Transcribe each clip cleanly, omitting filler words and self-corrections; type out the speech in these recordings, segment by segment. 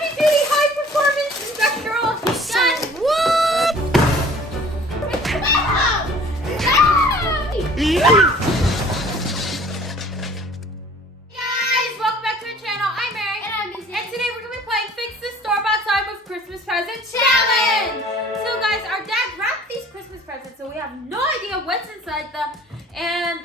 heavy duty high performance industrial heat gun. What? Guys, welcome back to our channel. I'm Mary. And I'm Izzy. And today we're going to be playing Fix the Store-Bought Time with Christmas Present Challenge. So guys, our dad wrapped these Christmas presents, so we have no idea what's inside them. And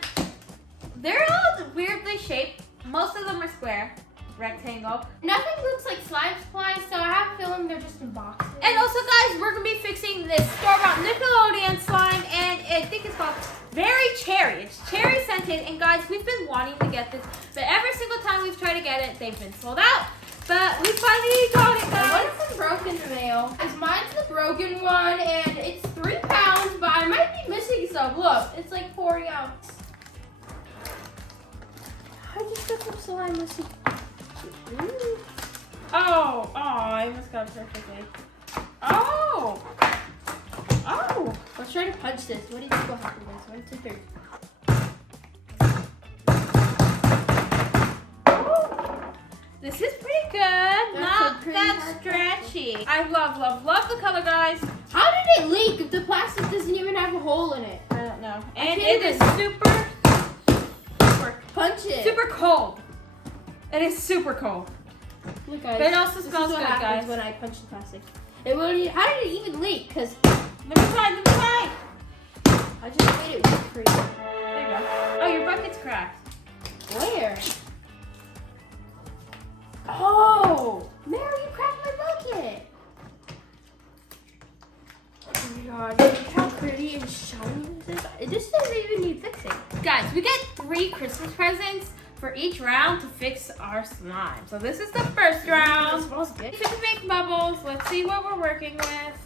they're all weirdly shaped. Most of them are square, rectangle. Nothing looks like slime supplies, so I have a feeling they're just in boxes. And also guys, we're going to be fixing this store-bought Nickelodeon slime, and I think it's called Very Cherry. It's cherry scented, and guys, we've been wanting to get this, but every single time we've tried to get it, they've been sold out. But we finally got it, guys. What is broken in the mail? Mine's the broken one, and it's 3 pounds, but I might be missing some. Look, it's like 40 ounces. I just got some slime missing. Oh, I almost got it perfectly. Oh! Let's try to punch this. What do you think will happen, guys? 1, 2, 3. This is pretty good. Not pretty that hard stretchy. I love the color, guys. How did it leak if the plastic doesn't even have a hole in it? I don't know. And can't it is even- super Punch it. super cold. It is super cold. Look, guys. But it also this smells is what good, happens guys. when I punch the plastic. It will. How did it even leak? Cause Let me try. I just made it with cream. There you go. Oh, your bucket's cracked. Where? Oh, Mary, you cracked my bucket. Oh my god, look how pretty and shiny this is. It just doesn't even need fixing. Guys, we get 3 Christmas presents for each round to fix our slime. So this is the first It round. smells good. To make bubbles. Let's see what we're working with.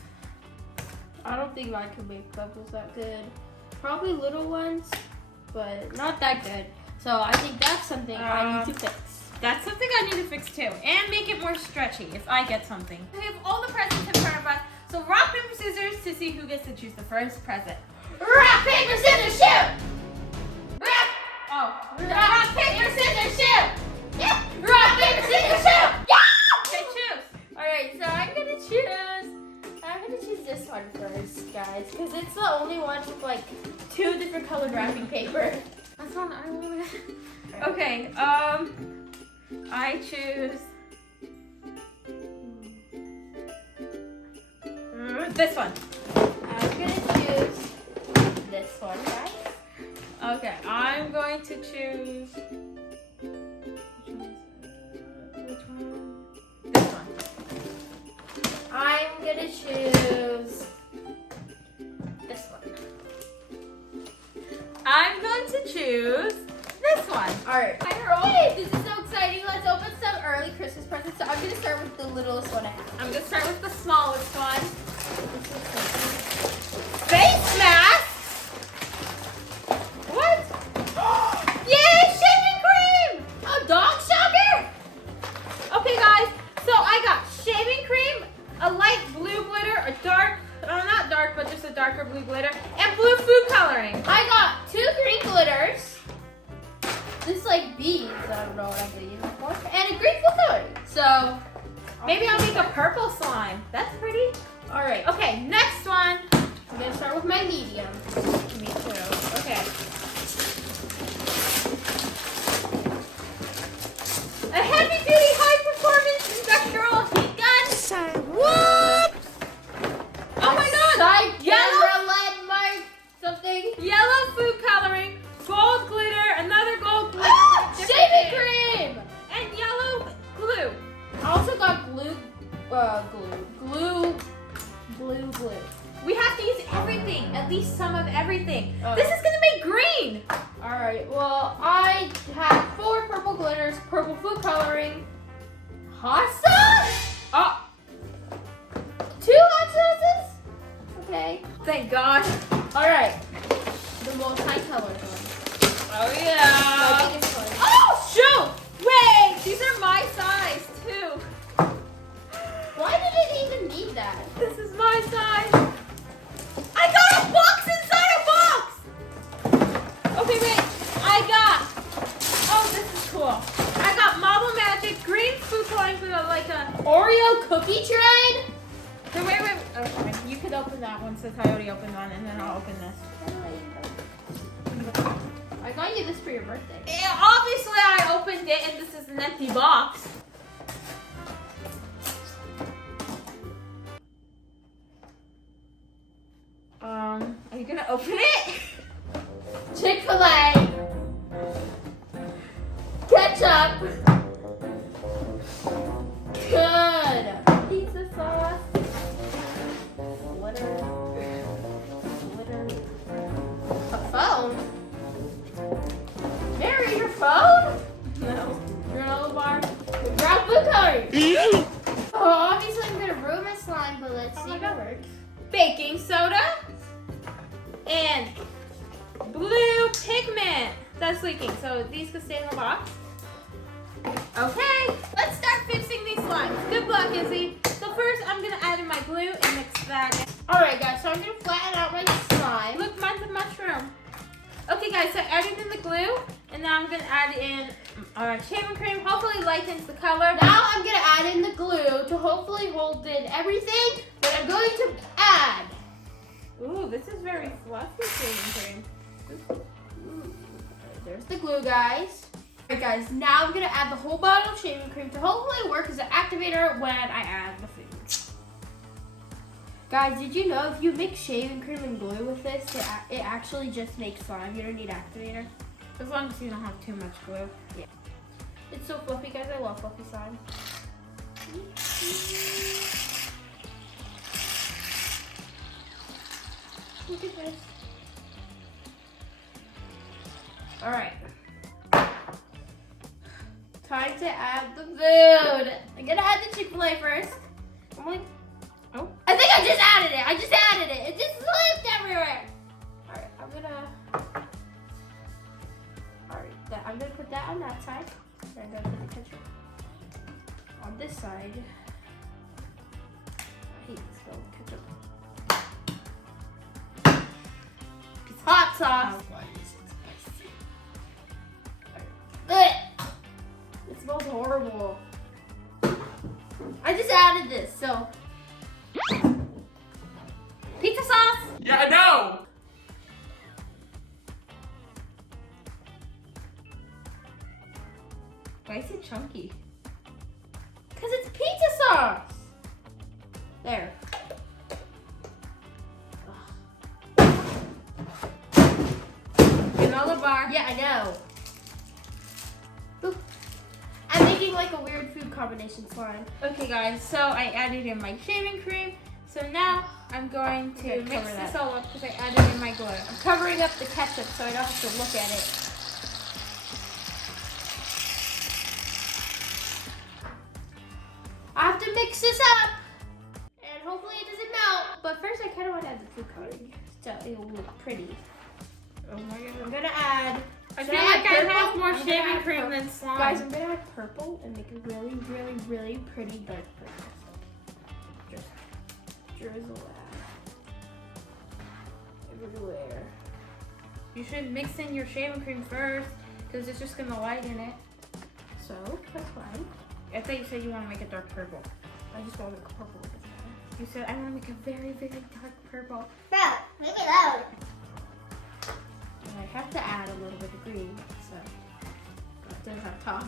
I don't think I can make bubbles that good. Probably little ones, but not that good. So I think that's something I need to fix. That's something I need to fix too. And make it more stretchy if I get something. We have all the presents in front of us. So rock, paper, scissors to see who gets to choose the first present. Rock, paper, scissors, shoot! Oh. Rock, paper, scissors, shoot! Yeah! Rock, paper, scissors, shoot! Yeah! Okay, choose. Alright, so I'm gonna choose this one first, guys, because it's the only one with like 2 different colored wrapping paper. That's one I want. Okay, I choose this one. I'm gonna choose this one, guys. Okay, I'm going to choose which one? This one. I'm gonna choose this one. I'm going to choose this one. Alright. Hey, this is so exciting. Let's open some early Christmas presents. So I'm gonna start with the littlest one I have. I'm gonna start with the smallest one. Face mask. What? Yay, shaving cream! Oh, dog shocker! Okay, guys. So I got shaving cream, a light blue glitter, a dark, not dark, but just a darker blue glitter, and blue food coloring. I got 2 green glitters. This is like beads. I don't know what I'm gonna use it for. And a green food coloring. So Maybe I'll make a purple slime. That's pretty. alright. Okay, next one. I'm gonna start with my medium. Me too. Okay. A heavy-duty, high-performance industrial heat gun. What? Oh my God! Yellow lead mark something. Yellow food coloring, gold glitter, another gold glitter, Ah, different shaving thing, cream. and yellow glue. I also got glue. We have to use everything, at least some of everything. Oh. This is gonna make green. Alright, well, I have 4 purple glitters, purple food coloring, hot sauce, Oh, 2 hot sauces. Okay. thank God. Alright, the multicolored one. Oh My yeah. biggest one. Oh shoot! Wait, these are my size too. Why did it even need that? This is my size. I got a box inside a box. Okay, wait. I got. Oh, this is cool. I got Marble Magic green food coloring with like a Oreo cookie trade? So wait. Okay, you could open that one since I already opened one, and then I'll open this. I got you this for your birthday. Yeah, obviously I opened it, and this is an empty box. Are you gonna open it? Chick-fil-A. Ketchup. Good. Pizza sauce. Glitter. A phone? Mary, your phone? No. Granola bar. Brown food coloring. Oh, obviously I'm gonna ruin my slime, but let's see if it works. Baking soda and blue pigment that's leaking. So these can stay in the box. Okay, let's start fixing these slimes. Good luck, Izzy. So first I'm gonna add in my glue and mix that in. Alright guys, so I'm gonna flatten out my slime. Look, mine's a mushroom. Okay guys, so I added in the glue and now I'm gonna add in shaving cream. Hopefully lightens the color. Now I'm gonna add in the glue to hopefully hold in everything that I'm going to add. Ooh, this is very fluffy shaving cream. There's the glue, guys. Alright guys, now I'm gonna add the whole bottle of shaving cream to hopefully work as an activator when I add the food. Guys, did you know if you mix shaving cream and glue with this, it actually just makes slime? You don't need activator. As long as you don't have too much glue. Yeah. It's so fluffy, guys. I love fluffy slime. Look at this. Alright. Time to add the food. I'm gonna add the Chick-fil-A first. I'm like, oh. I think I just added it. It just slipped everywhere. Alright, I'm gonna put that on that side. And I'm gonna put the ketchup on this side. I hate this little ketchup. It's hot sauce. Why is it spicy? Ugh. It smells horrible. I just added this, so. Pizza sauce! Yeah, I know! Why is it chunky? Because it's pizza sauce. There. Granola bar. Yeah, I know. Oop. I'm making like a weird food combination slime. Okay guys, so I added in my shaving cream. So now I'm going to mix this all up because I added in my glue. I'm covering up the ketchup so I don't have to look at it. I have to mix this up and hopefully it doesn't melt. But first I kind of want to add the food coloring so it will look pretty. Oh my god. I'm going to add... I feel like I have more shaving cream than slime. Guys, I'm going to add purple and make a really, really, really pretty dark purple. Just drizzle that everywhere. You should mix in your shaving cream first because it's just going to lighten it. So, that's fine. I thought you said you want to make a dark purple. I just want to make a purple with it. You said I want to make a very, very dark purple. Bro, make it loud. And I have to add a little bit of green, so there's our top.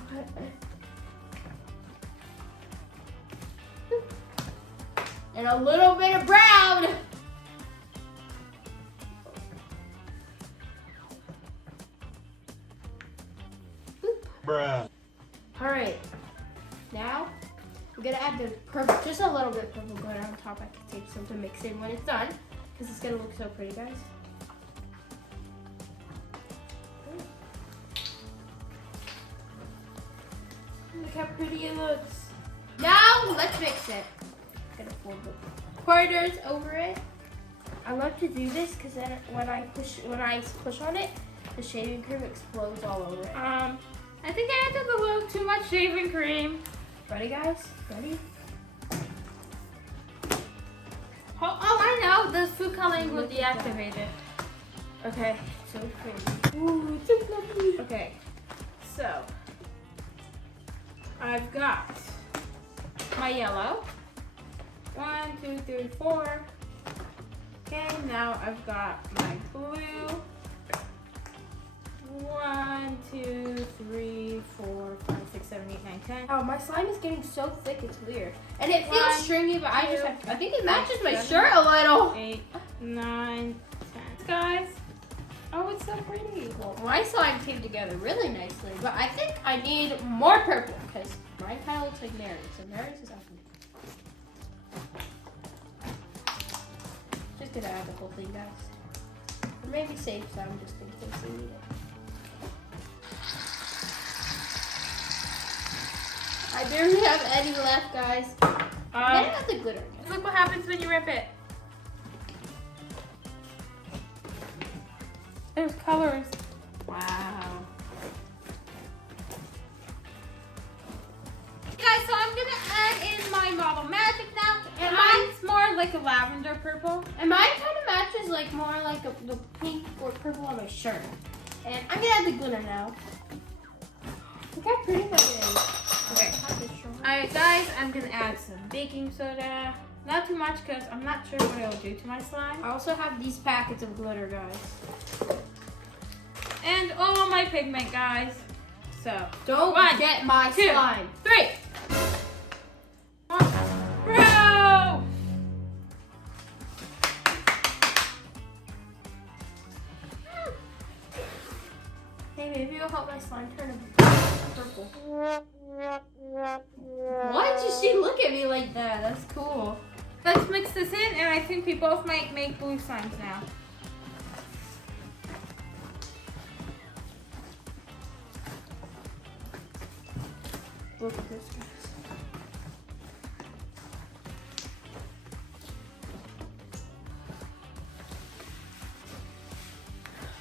And a little bit of brown. Bruh. All right, now I'm gonna add the purple, just a little bit of purple glitter on top. I can take some to mix in when it's done, because it's gonna look so pretty, guys. Look how pretty it looks. Now let's mix it. I'm gonna fold the quarters over it. I love to do this because then when I push on it, the shaving cream explodes all over it. I think I added a little too much shaving cream. Ready, guys? Ready? Oh, I know. The food coloring will deactivate it. Okay, so pretty. Ooh, it's so fluffy. Okay, so I've got my yellow. 1, 2, 3, 4. Okay, now I've got my blue. 1, 2, 3, 4, 5, 6, 7, 8, 9, 10. Oh, my slime is getting so thick, it's weird. And it feels 1, stringy, but I just 2, have, I think it matches my 7, shirt a little. 8, 9, 10. Guys. Oh, it's so pretty. Well, my slime came together really nicely, but I think I need more purple because mine kind of looks like Mary's. So Mary's is ugly. Just gonna add the whole thing, guys. Or maybe save some just in case we need it. I barely have any left, guys. I'm gonna add the glitter again. Look what happens when you rip it. There's colors. Wow. Guys, so I'm gonna add in my Model Magic now. And mine's more like a lavender purple. And mine kind of matches like more like the pink or purple on my shirt. And I'm gonna add the glitter now. Look how pretty that is. Okay. Alright guys, I'm gonna add some baking soda. Not too much because I'm not sure what it'll do to my slime. I also have these packets of glitter, guys. And all my pigment, guys. So, Don't get my 2, slime. 3. Bro! Hey, maybe it'll help my slime turn purple. Why did she look at me like that? That's cool. Let's mix this in, and I think we both might make blue slimes now. Look at this, guys.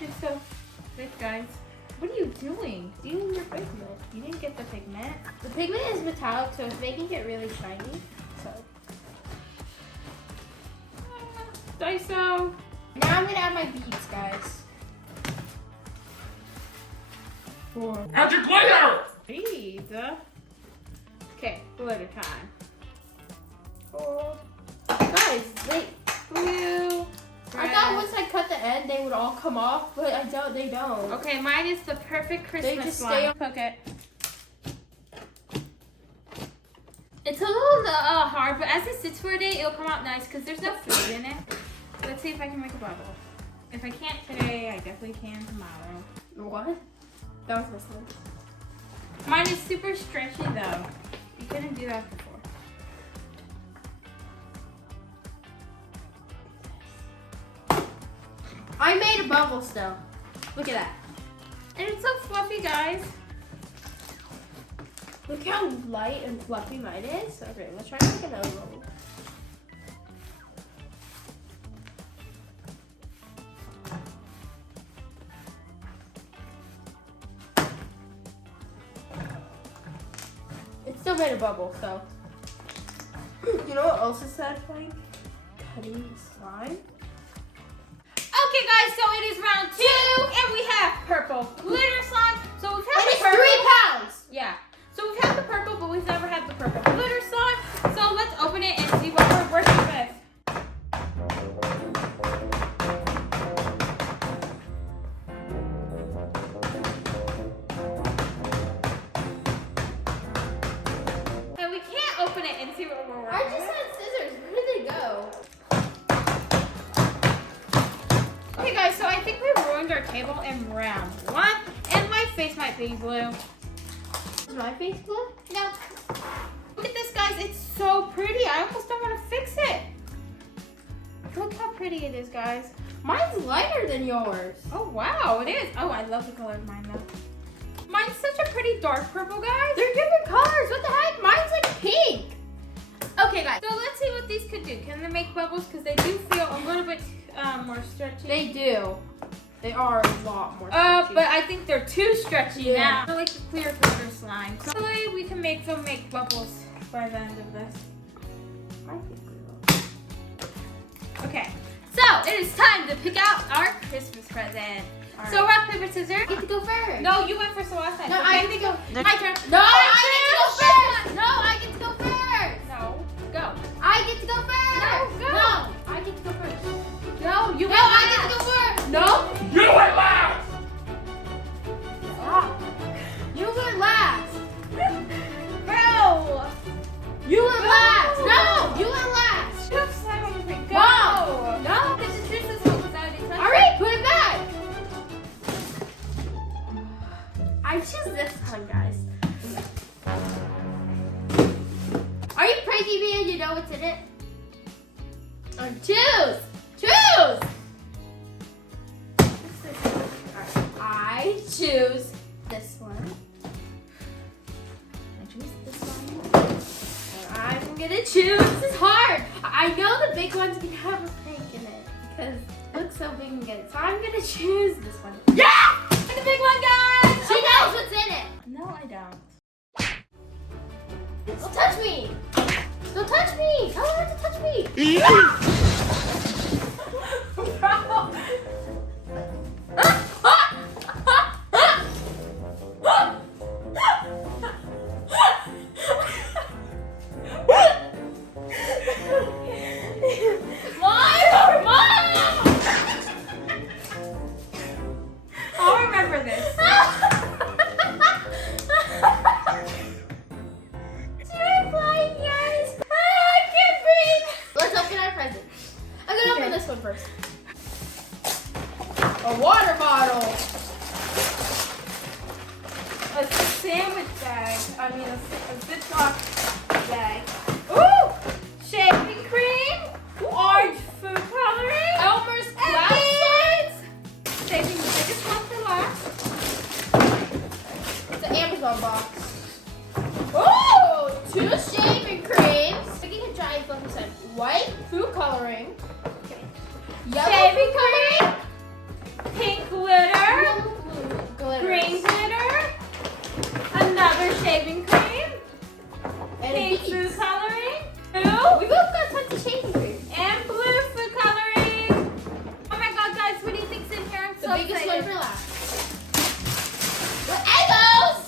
It's so thick, guys. What are you doing? Using your pigment. You didn't get the pigment. The pigment is metallic, so it's making it really shiny. So Daiso. now I'm gonna add my beads, guys. 4. Magic glitter! Beads. Okay, glitter time. 4. Guys, wait. Blue. I thought once I cut the end, they would all come off, but I don't. They don't. Okay, mine is the perfect Christmas They just slime. stay on. Cook it. It's a little hard, but as it sits for a day, it'll come out nice because there's no food in it. Let's see if I can make a bubble. If I can't today, I definitely can tomorrow. What? That was my slime. Mine is super stretchy though. You couldn't do that before. I made a bubble still. Look at that. And it's so fluffy, guys. Look how light and fluffy mine is. Okay, let's try to make another roll. It still made a bubble, so. You know what else is satisfying? Cutting the slime. Okay, guys, so it is round 2, and we have purple glitter slime. So we've had And the it's purple. 3 pounds! Yeah. So we've had the purple, but we've never had the purple glitter slime. So let's open it and see what we're working with. And we can't open it and see what we're working I with. just had scissors. Where did they go? Okay, guys, so I think we ruined our table in round 1, and my face might be blue. Is my face blue? No. Look at this, guys. It's so pretty. I almost don't want to fix it. Look how pretty it is, guys. Mine's lighter than yours. Oh, wow, it is. Oh, I love the color of mine, though. Mine's such a pretty dark purple, guys. They're different colors. What the heck? Mine's like pink. Okay, guys. So let's see what these could do. Can they make bubbles? Because they do feel a little bit more stretchy. They do. They are a lot more stretchy. But I think they're too stretchy Yeah. now. I like the clear glitter slime. So hopefully we can make them make bubbles by the end of this. Okay. So it is time to pick out our Christmas present. All So right. rock, paper, scissors. I get to go first. No, you went first the last time. No, okay? I get to go. My turn. No, I get to go first. No, I get to go first. TV and you know what's in it? Choose! Choose! I choose this one. I choose this one. And I'm gonna choose. This is hard. I know the big one's gonna have a prank in it because it looks so big and good. So I'm gonna choose this one. Yeah! The big one, guys! She knows what's in it. No, I don't. Don't touch me! Don't touch me! Tell her to touch me! I'll remember this. Let's open our present. I'm gonna open this one first. A water bottle. A sandwich bag. I mean, a Ziploc bag. Ooh! Shaving cream. Orange food coloring. Elmer's And glass slides. saving the biggest one for last. It's an Amazon box. Oh, 2 shaving creams. Making a giant flip percent. White food coloring. Yellow Shaving food coloring. Pink glitter. Yellow blue glitter. Green glitter. Another shaving cream. And Pink beads. food coloring. We Blue. both got tons of shaving cream. And blue food coloring. Oh my god, guys, what do you think's in here? I'm The so biggest excited. one for last. Legos!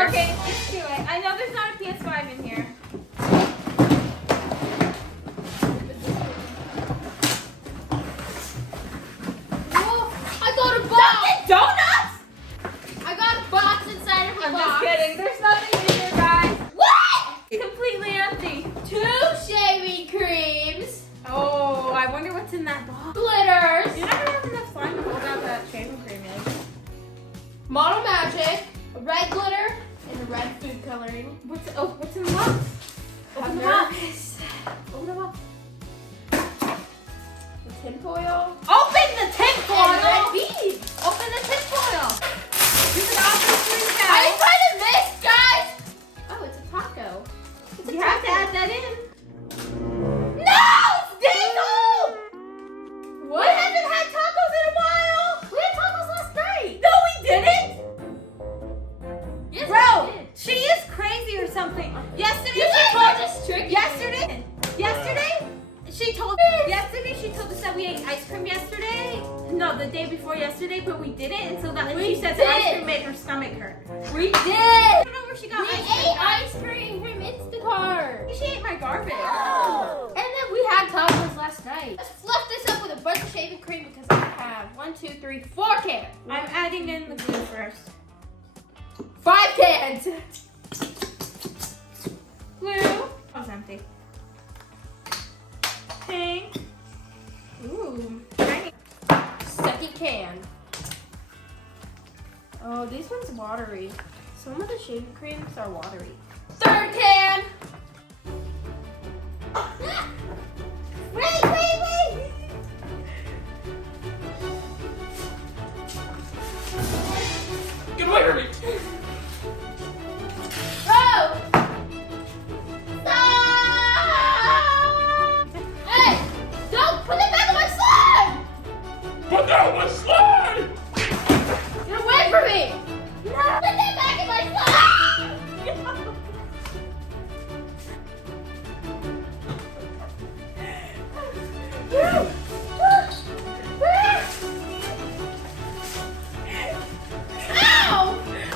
Okay, let's do it. I know there's not a PS5 in here. Oh, I got a box! Donuts? I got a box inside of the I'm box. just kidding. There's nothing in here, guys. What? It's completely empty. 2 shaving creams. Oh, I wonder what's in that box. Glitters. You never have enough slime to hold out that shaving cream is. Model Magic. A red glitter. And a red food coloring. What's in the box? Open the box. Open the box. The tinfoil. Open the tin And foil. red beads. Open the tin foil. You can also screen I out. tried this, guys. Oh, it's a taco. It's a You have to taco. add that in. No! It's days old! What? We haven't had tacos in a while. We had tacos last night. No, we didn't. Yes, Bro, we did. she is crazy or something. Yesterday You she guys told are just tricking me. Yesterday she told us that we ate ice cream yesterday. No, the day before yesterday, but we didn't, and so that We she said the ice did. cream made her stomach hurt. We did. I don't know where she got We ice cream. ate ice cream from Instacart. She ate my garbage. And then we had tacos last night. Let's fluff this up with a bunch of shaving cream because I have 1, 2, 3, 4 cans. I'm adding in the glue first. 5 cans. Glue. That was empty. Pink. Ooh. Tiny. Second can. Oh, these ones watery. Some of the shaving creams are watery. Third can. Wait. Get away from me! Bro! Stop! Hey! Don't put it back on my slime! Put that one slide! Get away from me! No! Put that back in my slime! Ow!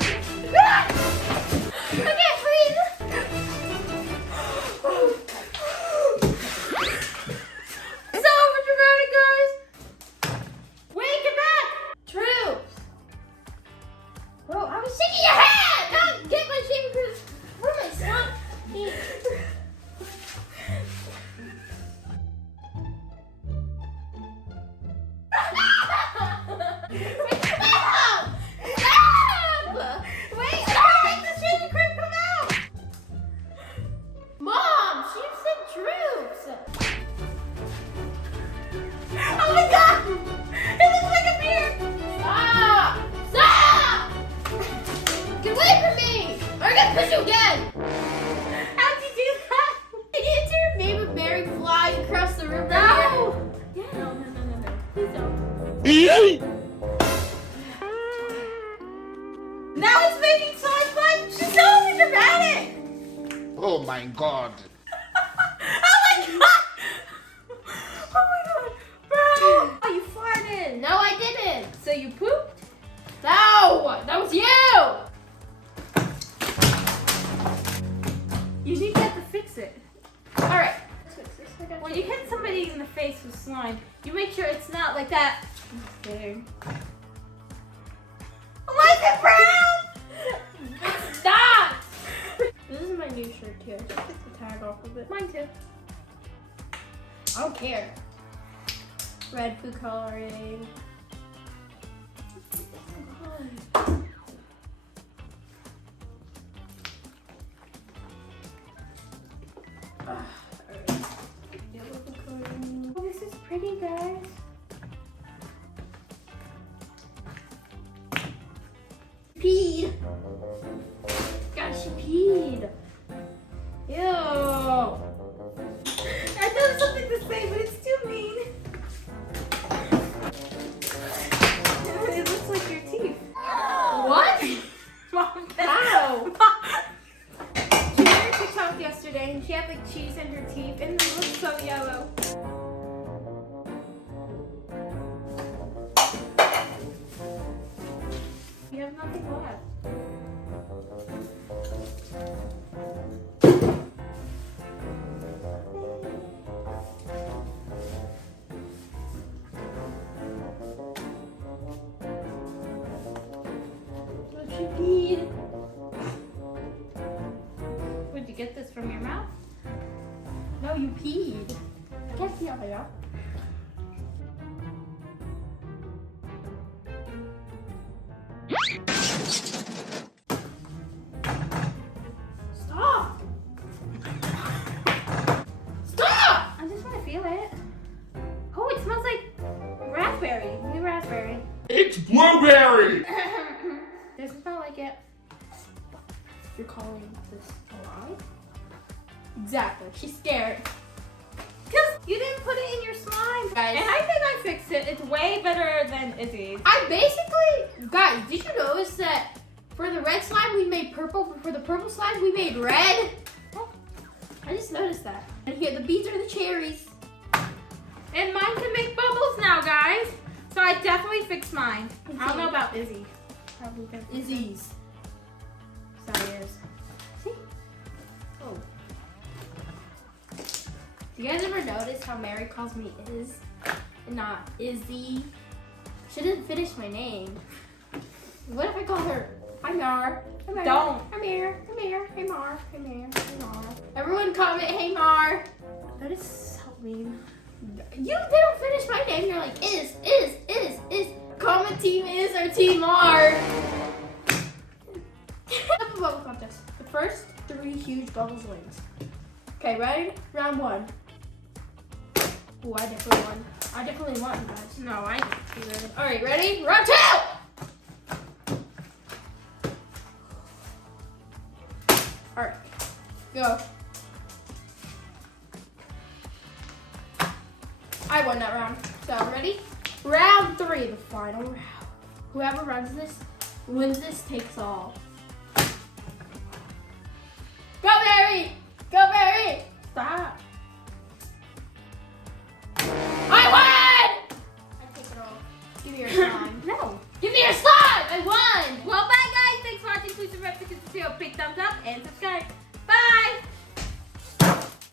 Now it's making so much fun. She's so dramatic. Oh my god. Oh my god. Oh my god. Bro. Oh, you farted. No, I didn't. So you pooped? No, that was you. You need to have to fix it. All right. Let's fix this. When you hit somebody in the face with slime, you make sure it's not like that. There. Why is it brown? Stop. This is my new shirt too. I just took the tag off of it. Mine too. I don't care. Red food coloring. Oh, this is pretty, guys. Peed. God, she peed. Ew. I done something to say, but it's too mean. It looks like your teeth. What? Mom, How? Mom. She made her TikTok yesterday and she had like cheese in her teeth and it looked so yellow. You have nothing left. But she peed. Would you get this from your mouth? No, you peed. I can't pee on my mouth. Stop! Stop! I just want to feel it. Oh, it smells like raspberry. New raspberry. It's blueberry! Doesn't smell like it. You're calling this a lie? Exactly. She's scared. Because you didn't put it in your slime. Guys. And I think I fixed it. It's way better than Izzy's. I basically, guys, did you notice that for the red slime we made purple, but for the purple slime we made red? I just noticed that. And here, the beads are the cherries. And mine can make bubbles now, guys. So I definitely fixed mine. I don't know about Izzy. Probably gonna fix it. Izzy's. Sorry, Iz. See? Oh. Do you guys ever notice how Mary calls me Iz and not Izzy? She didn't finish my name. What if I call her Hi Mar? Hi Mar. Don't. Hi Mar. Hi Mar. Hey Mar. Hey Mar. Hey Mar. Everyone comment Hey Mar. That is so mean. You didn't finish my name. You're like Iz. Comment Team Iz or Team Mar. Have a bubble contest. The first 3 huge bubbles wins. Okay, ready? Round 1. Ooh, I definitely won. I definitely won, guys. No, I didn't either. All right, ready? Round 2. All right, go. I won that round. So ready? Round 3, the final round. Whoever runs this, wins this, takes all.